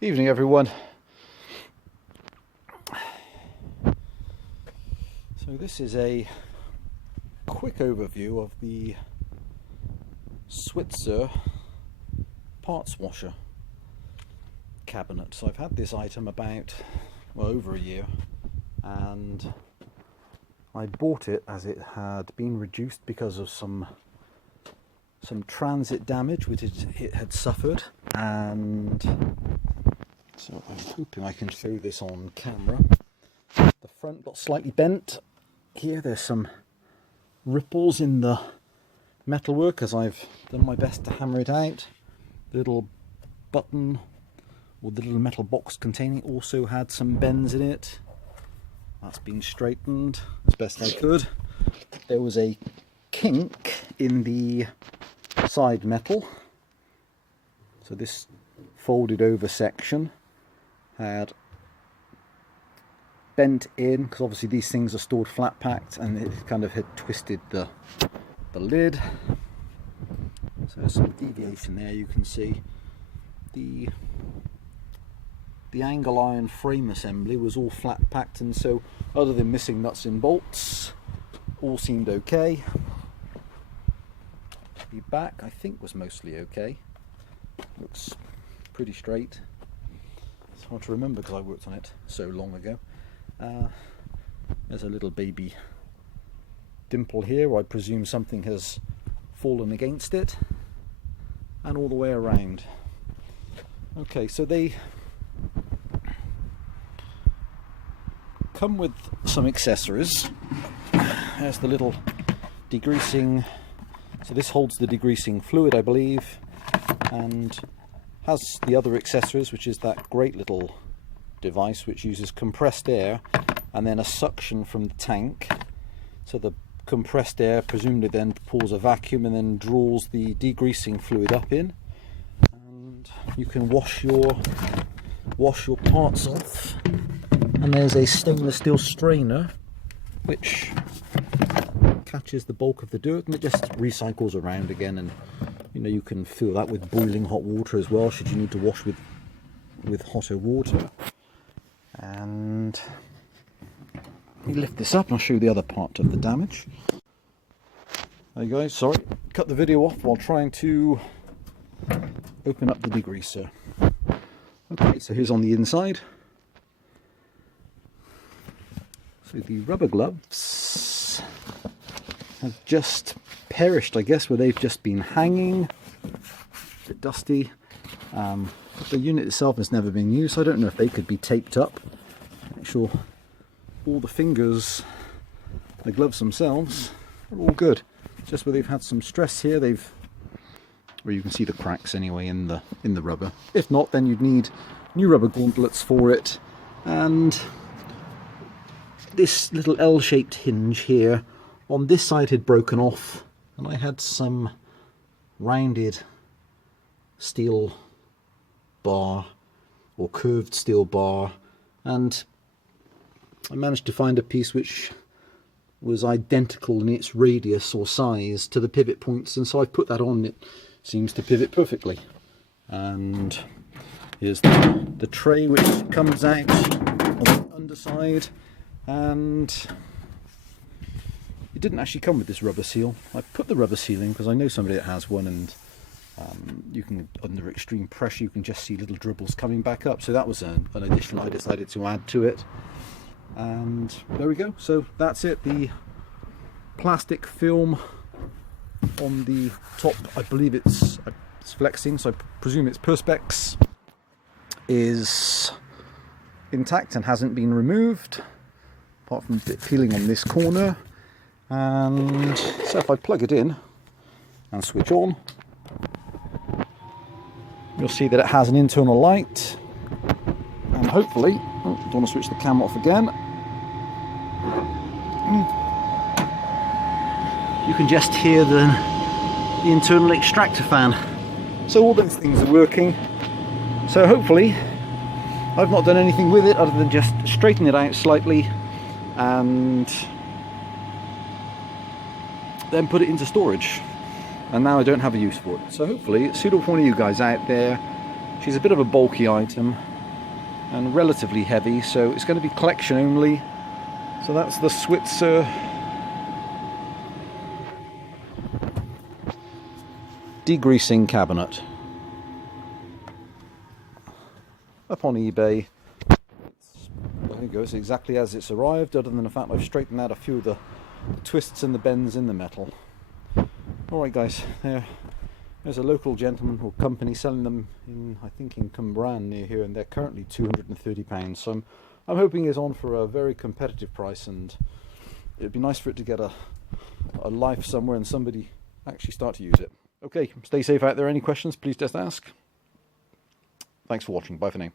Evening, everyone. So this is a quick overview of the Switzer Parts Washer cabinet. So I've had this item about, well, over a year, and I bought it as it had been reduced because of some transit damage which it had suffered, and so I'm hoping I can show this on camera. The front got slightly bent here. There's some ripples in the metalwork as I've done my best to hammer it out. The little button, or the little metal box containing it, also had some bends in it. That's been straightened as best I could. There was a kink in the side metal, so this folded over section had bent in, because obviously these things are stored flat packed, and it kind of had twisted the lid. So there's some deviation there. You can see the angle iron frame assembly was all flat packed, and so other than missing nuts and bolts, all seemed okay. The back, I think, was mostly okay. Looks pretty straight. It's hard to remember because I worked on it so long ago. There's a little baby dimple here, I presume something has fallen against it, and all the way around. Okay, so they come with some accessories. There's the little degreasing, so this holds the degreasing fluid, I believe, and has the other accessories, which is that great little device which uses compressed air and then a suction from the tank. So the compressed air presumably then pours a vacuum and then draws the degreasing fluid up in, and you can wash your parts off. And there's a stainless steel strainer which catches the bulk of the dirt, and it just recycles around again, and you can fill that with boiling hot water as well should you need to wash with hotter water. And let me lift this up and I'll show you the other part of the damage. There you go. Sorry, cut the video off while trying to open up the degreaser. Okay, so here's on the inside. So the rubber gloves have just perished, I guess, where they've just been hanging. A bit dusty. The unit itself has never been used, so I don't know if they could be taped up. Make sure all the fingers, the gloves themselves, are all good. Just where they've had some stress here, where you can see the cracks anyway in the rubber. If not, then you'd need new rubber gauntlets for it, and this little L-shaped hinge here on this side had broken off, and I had some rounded steel bar or curved steel bar, and I managed to find a piece which was identical in its radius or size to the pivot points, and so I put that on. It seems to pivot perfectly. And here's the tray which comes out on the underside, and it didn't actually come with this rubber seal. I put the rubber seal in because I know somebody that has one, and you can, under extreme pressure, you can just see little dribbles coming back up. So that was an addition I decided to add to it. And there we go. So that's it. The plastic film on the top, I believe it's flexing, so I presume it's Perspex, is intact and hasn't been removed, apart from a bit peeling on this corner. And so if I plug it in and switch on, you'll see that it has an internal light, and hopefully, don't want to switch the camera off again, you can just hear the internal extractor fan. So all those things are working. So hopefully, I've not done anything with it other than just straighten it out slightly and then put it into storage. And now I don't have a use for it. So hopefully it's suitable for one of you guys out there. She's a bit of a bulky item. and relatively heavy, so it's going to be collection only. So that's the Switzer degreasing cabinet. Up on eBay. There you go, it's exactly as it's arrived, other than the fact I've straightened out a few of the twists and the bends in the metal. Alright guys, there's a local gentleman or company selling them in, I think in Cwmbran near here, and they're currently £230. So I'm hoping it's on for a very competitive price, and it'd be nice for it to get a life somewhere and somebody actually start to use it. Okay, stay safe out there. Any questions, please just ask. Thanks for watching. Bye for now.